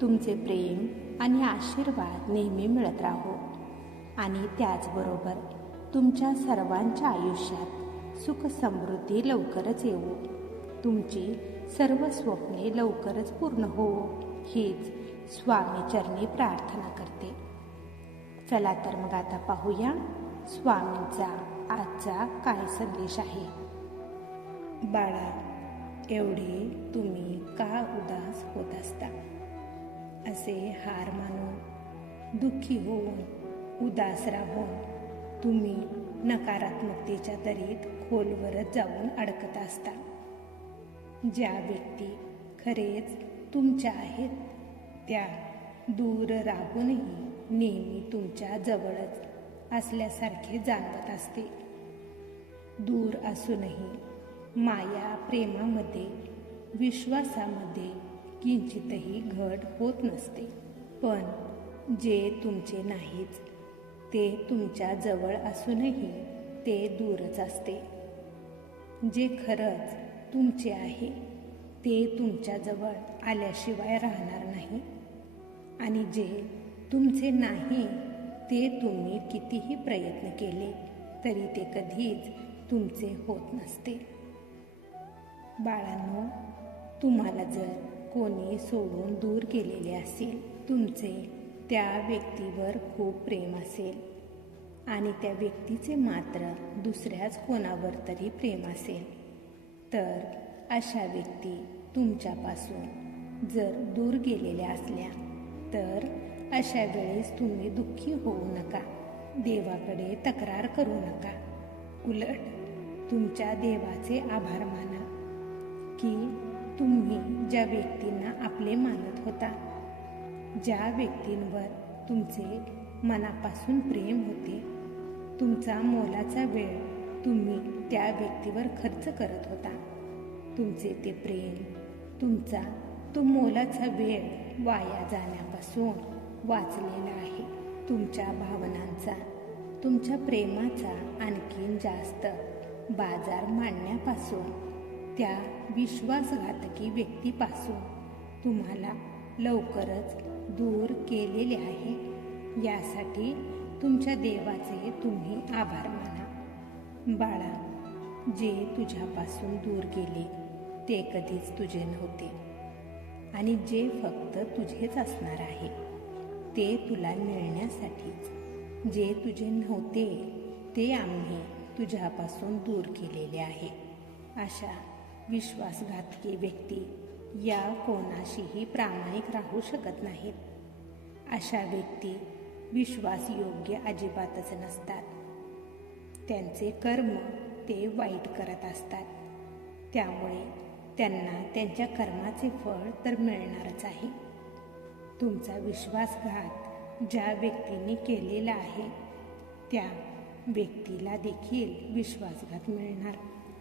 तुमचे प्रेम आणि आशीर्वाद नेहमी मिळत राहो. आणि त्याचबरोबर तुमच्या सर्वांच्या आयुष्यात सुख समृद्धी लवकरच येऊ तुमची सर्व स्वप्ने लवकरच पूर्ण होवो हीच स्वामीचरणी प्रार्थना करते. चला तर मग आता पाहूया स्वामींचा आजचा काय संदेश आहे. बाळा एवढे तुम्ही का उदास होत असता? असे हार मानून दुःखी होऊन उदास राहून तुम्ही नकारात्मकतेच्या तरीत खोलवरच जाऊन अडकत असता. ज्या व्यक्ती खरेच तुमच्या आहेत त्या दूर राहूनही नेहमी तुमच्या जवळच असल्यासारखे जाणवत असते. दूर असूनही माया प्रेमामध्ये विश्वासामध्ये किंचितही घट होत नसते. पण जे तुमचे नाहीच ते तुमच्या जवळ असूनही ते दूरच असते. जे खरंच तुमचे आहे ते तुमच्याजवळ आल्याशिवाय राहणार नाही. आणि जे तुमचे नाही ते तुम्ही कितीही प्रयत्न केले तरी ते कधीच तुमचे होत नसते. बाळांनो तुम्हाला जर कोणी सोडून दूर गेलेले असेल तुमचे त्या व्यक्तीवर खूप प्रेम असेल. आणि त्या व्यक्तीचे मात्र दुसऱ्याच कोणावर तरी प्रेम असेल. तर अशा व्यक्ती तुमच्यापासून जर दूर गेलेल्या असल्या तर अशा वेळेस तुम्ही दुःखी होऊ नका. देवाकडे तक्रार करू नका. उलट तुमच्या देवाचे आभार माना की तुम्ही ज्या व्यक्तींना आपले मानत होता ज्या व्यक्तींवर तुमचे मनापासून प्रेम होते तुमचा मोलाचा वेळ तुम्ही त्या व्यक्तीवर खर्च करत होता. तुमचे ते प्रेम तुमचा तो मोलाचा वेळ वाया जाण्यापासून वाचलेला आहे. तुमच्या भावनांचा तुमच्या प्रेमाचा आणखीन जास्त बाजार मांडण्यापासून त्या विश्वासघातकी व्यक्तीपासून तुम्हाला लवकरच दूर केलेले आहे. यासाठी तुमच्या देवाचे तुम्ही आभार माना. बाळा जे तुझ्यापासून दूर गेले ते कधीच तुझे नव्हते. आणि जे फक्त तुझेच असणार आहे ते तुला मिळण्यासाठीच. जे तुझे नव्हते ते आम्ही तुझ्यापासून दूर केलेले आहे. अशा विश्वासघातकी व्यक्ती या कोणाशीही प्रामाणिक राहू शकत नाहीत. अशा व्यक्ती विश्वासयोग्य अजिबातच नसतात. त्यांचे कर्म ते वाईट करत असतात. त्यामुळे त्यांना त्यांच्या कर्माचे फळ तर मिळणारच आहे. तुमचा विश्वासघात ज्या व्यक्तीने केलेला आहे त्या व्यक्तीला देखील विश्वासघात मिळणार.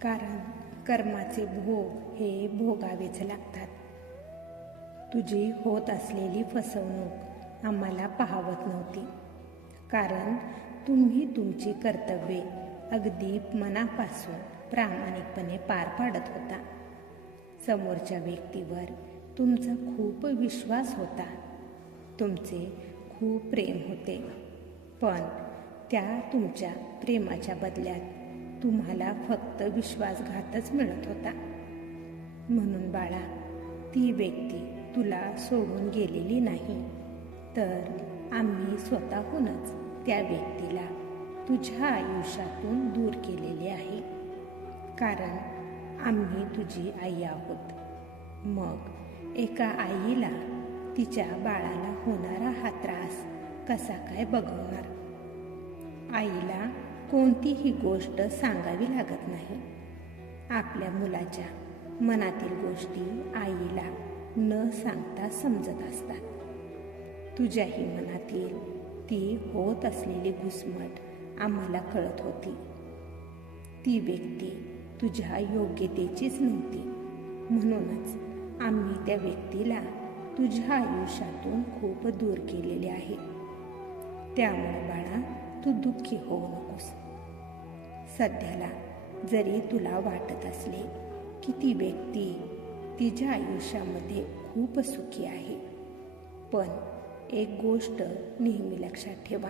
कारण कर्माचे भोग हे भोगावेच लागतात. तुझी होत असलेली फसवणूक आम्हाला पाहावत नव्हती. कारण तुम्ही तुमची कर्तव्ये अगदी मनापासून प्रामाणिकपणे पार पाडत होता. समोरच्या व्यक्तीवर तुमचा खूप विश्वास होता. तुमचे खूप प्रेम होते. पण त्या तुमच्या प्रेमाच्या बदल्यात तुम्हाला फक्त विश्वासघातच मिळत होता. म्हणून बाळा ती व्यक्ती तुला सोडून गेलेली नाही. तर आम्ही स्वतःहूनच त्या व्यक्तीला तुझ्या आयुष्यातून दूर केलेले आहे. कारण आम्ही तुझी आई आहोत. मग एका आईला तिच्या बाळाला होणारा हा त्रास कसा काय बघवणार? आईला कोणतीही गोष्ट सांगावी लागत नाही. आपल्या मुलाच्या मनातील गोष्टी आईला न सांगता समजत असतात. तुझ्याही मनातील ती होत असलेली घुसमट आम्हाला कळत होती. ती व्यक्ती तुझ्या योग्यतेचीच नव्हती. म्हणूनच आम्ही त्या व्यक्तीला तुझ्या आयुष्यातून खूप दूर केलेले आहे. त्यामुळे बाळा तू दुःखी होऊ नकोस. सध्याला जरी तुला वाटत असले की ती व्यक्ती तिच्या आयुष्यामध्ये खूप सुखी आहे पण एक गोष्ट नेहमी लक्षात ठेवा.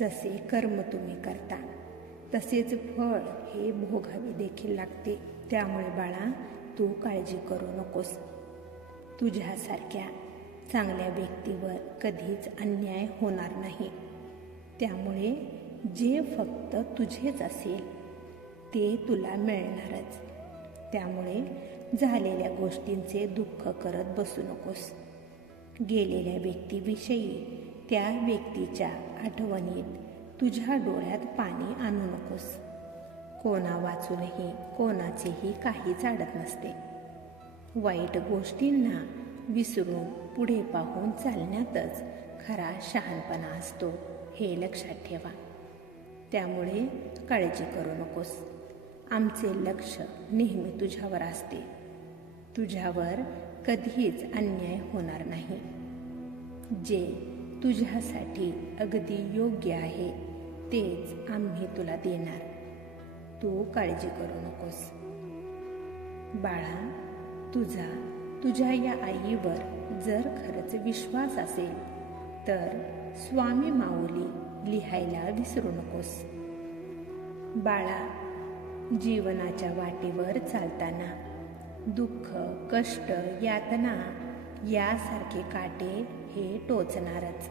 जसे कर्म तुम्ही करता तसेच फळ हे भोगावे देखील लागते. त्यामुळे बाळा तू काळजी करू नकोस. तुझ्यासारख्या चांगल्या व्यक्तीवर कधीच अन्याय होणार नाही. त्यामुळे जे फक्त तुझेच असेल ते तुला मिळणारच. त्यामुळे झालेल्या गोष्टींचे दुःख करत बसू नकोस. गेलेल्या व्यक्तीविषयी त्या व्यक्तीच्या आठवणीत तुझ्या डोळ्यात पाणी आणू नकोस. कोणा वाचूनही कोणाचेही काहीच अडत नसते. वाईट गोष्टींना विसरून पुढे पाहून चालण्यातच खरा शहाणपणा असतो. हे लक्षात ठेवा. त्यामुळे काळजी करू नकोस. आमचे लक्ष नेहमी तुझ्यावर असते. तुझ्यावर कधीच अन्याय होणार नाही. जे तुझ्यासाठी अगदी योग्य आहे तेच आम्ही तुला देणार. तू काळजी करू नकोस. बाळा तुझा तुझ्या या आईवर जर खरंच विश्वास असेल तर स्वामी माऊली लिहायला विसरू नकोस. बाळा जीवनाच्या वाटेवर चालताना दुःख कष्ट यातना यासारखे काटे हे टोचणारच.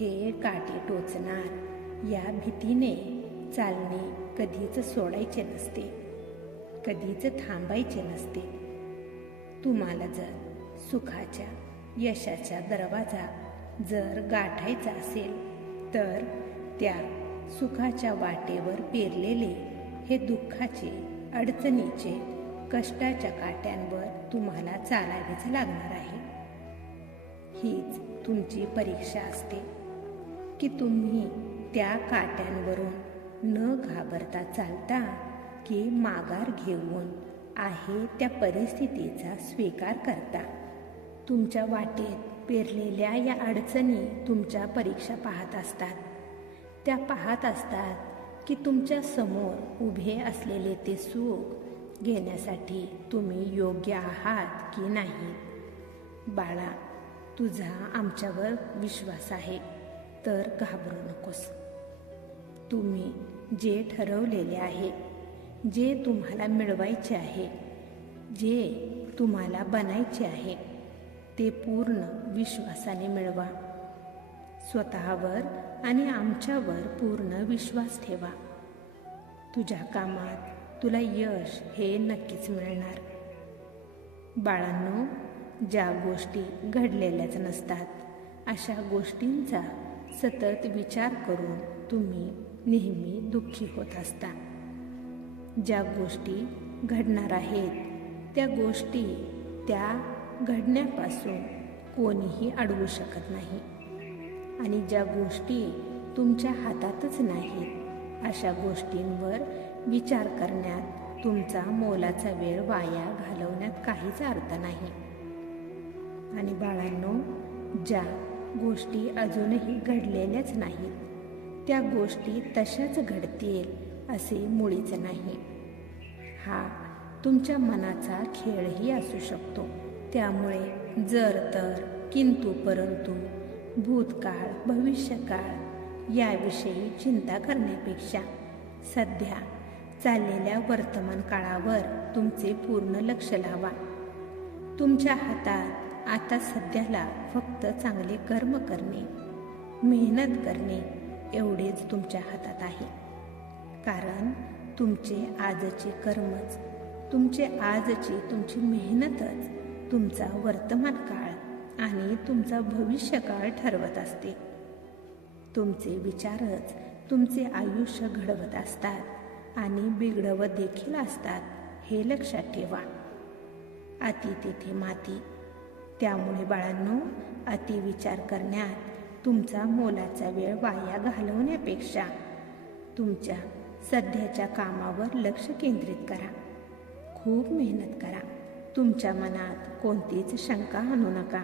हे काटे टोचणार या भीतीने चालणे कधीच सोडायचे नसते. कधीच थांबायचे नसते. तुम्हाला जर सुखाच्या यशाच्या दरवाजा जर गाठायचा असेल तर त्या सुखाच्या वाटेवर पेरलेले हे दुःखाचे अडचणीचे कष्टाच्या काट्यांवर तुम्हाला चालावेच लागणार आहे. हीच तुमची परीक्षा असते. की तुम्ही त्या काट्यांवरून न घाबरता चालता की माघार घेऊन आहे त्या परिस्थितीचा स्वीकार करता. तुमच्या वाटेत पेरलेल्या या अडचणी तुमच्या परीक्षा पाहत असतात. त्या पाहत असतात की तुमच्यासमोर उभे असलेले ते सुख घेण्यासाठी तुम्ही योग्य आहात की नाही बाळा तुझा आमच्यावर विश्वास आहे तर घाबरू नकोस. तुम्ही जे ठरवलेले आहे जे तुम्हाला मिळवायचे आहे जे तुम्हाला बनायचे आहे ते पूर्ण विश्वासाने मिळवा. स्वतःवर आणि आमच्यावर पूर्ण विश्वास ठेवा. तुझ्या कामात तुला यश हे नक्कीच मिळणार. बाळांनो ज्या गोष्टी घडलेल्याच नसतात अशा गोष्टींचा सतत विचार करून तुम्ही नेहमी दुःखी होत असता. ज्या गोष्टी घडणार आहेत त्या गोष्टी त्या घडण्यापासून कोणीही अडवू शकत नाही. आणि ज्या गोष्टी तुमच्या हातातच नाहीत अशा गोष्टींवर विचार करण्यात तुमचा मोलाचा वेळ वाया घालवण्यात काहीच अर्थ नाही. आणि बाळांनो ज्या गोष्टी अजूनही घडलेल्याच नाहीत त्या गोष्टी तशाच घडतील असे मुळीच नाही. हा तुमच्या मनाचा खेळही असू शकतो. त्यामुळे जर तर किंतु परंतु भूतकाळ भविष्यकाळ याविषयी चिंता करण्यापेक्षा सध्या चाललेल्या वर्तमान काळावर तुमचे पूर्ण लक्ष लावा. तुमच्या हातात आता सध्याला फक्त चांगले कर्म करणे मेहनत करणे एवढेच तुमच्या हातात आहे. कारण तुमचे आजचे कर्मच तुमचे आजची तुमची मेहनतच तुमचा वर्तमान काळ आणि तुमचा भविष्यकाळ ठरवत असते. तुमचे विचारच तुमचे आयुष्य घडवत असतात आणि बिघडवत देखील असतात हे लक्षात ठेवा. अति तेथे माती. त्यामुळे बाळांनो अति विचार करण्यात तुमचा मोलाचा वेळ वाया घालवण्यापेक्षा तुमच्या सध्याच्या कामावर लक्ष केंद्रित करा. खूप मेहनत करा. तुमच्या मनात कोणतीच शंका आणू नका.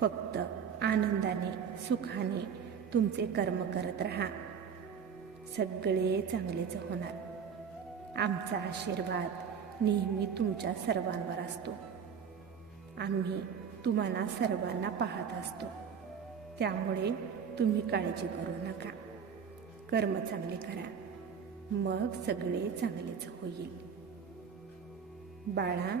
फक्त आनंदाने सुखाने तुमचे कर्म करत राहा. सगळे चांगलेच होणार. आमचा आशीर्वाद नेहमी तुमच्या सर्वांवर असतो. आम्ही तुम्हाला सर्वांना पाहत असतो. त्यामुळे तुम्ही काळजी करू नका. कर्म चांगले करा. मग सगळे चांगलेच होईल. बाळा